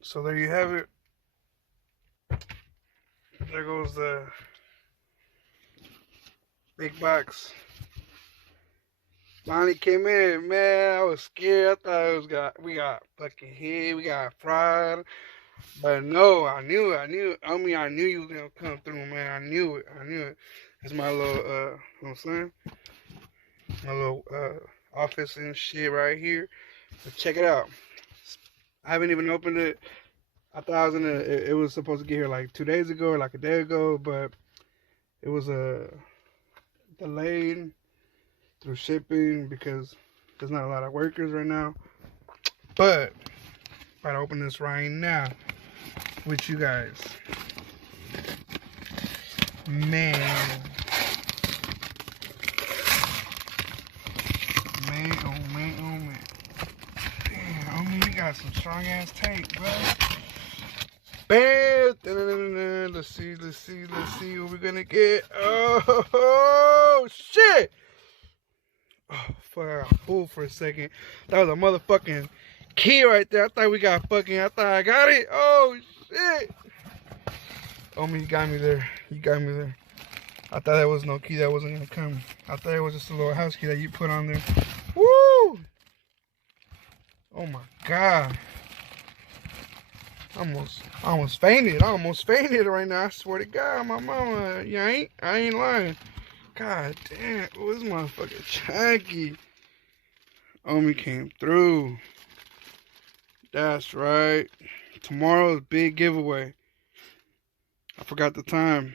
So there you have it. There goes the big box. Finally came in, man. I was scared. I thought we got fucking hit, we got fried. But no, I knew it. I knew you was gonna come through, man. I knew it. It's my little, you know what I'm saying? My little, office and shit right here. But check it out. I haven't even opened it. I thought I was gonna, it was supposed to get here like 2 days ago or like a day ago, but it was, delayed through shipping because there's not a lot of workers right now. But I'm about to open this right now with you guys. Man, oh man. Damn, I mean, we got some strong ass tape, bro. Bam! Let's see what we're gonna get. Oh, shit! Oh, fuck, I fooled for a second. That was a motherfucking key right there. I thought I thought I got it. Oh, shit! Oh, you got me there. I thought that was no key that wasn't gonna come. I thought it was just a little house key that you put on there. Woo! Oh my god. I almost fainted. I almost fainted right now. I swear to God, my mama. Yeah, I ain't lying. God damn. Oh, this motherfucker chunky. Omi came through. That's right. Tomorrow's big giveaway. I forgot the time,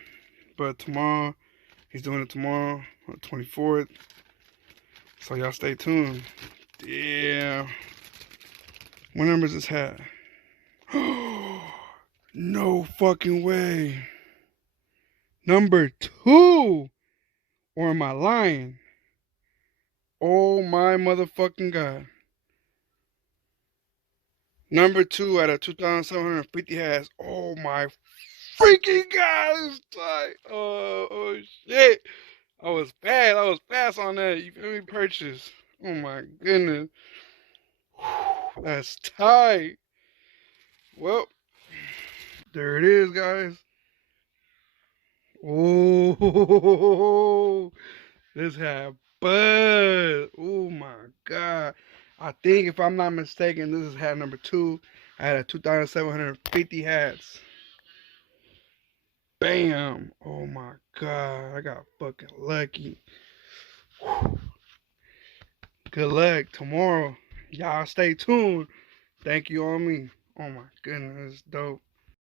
but tomorrow, he's doing it tomorrow, on the 24th. So y'all stay tuned. Yeah. What number is this hat? No fucking way. Number 2? Or am I lying? Oh my motherfucking God. Number 2 out of 2,750 hats. Oh my freaking God. It's tight. Oh shit. I was fast on that. You feel me? Purchase. Oh my goodness. That's tight. Well, there it is, guys. Oh, this had buzz. Oh my God. I think if I'm not mistaken, this is hat number 2. I had a 2,750 hats. Bam. Oh my God. I got fucking lucky. Good luck tomorrow. Y'all stay tuned. Thank you on me. Oh my goodness, it's dope.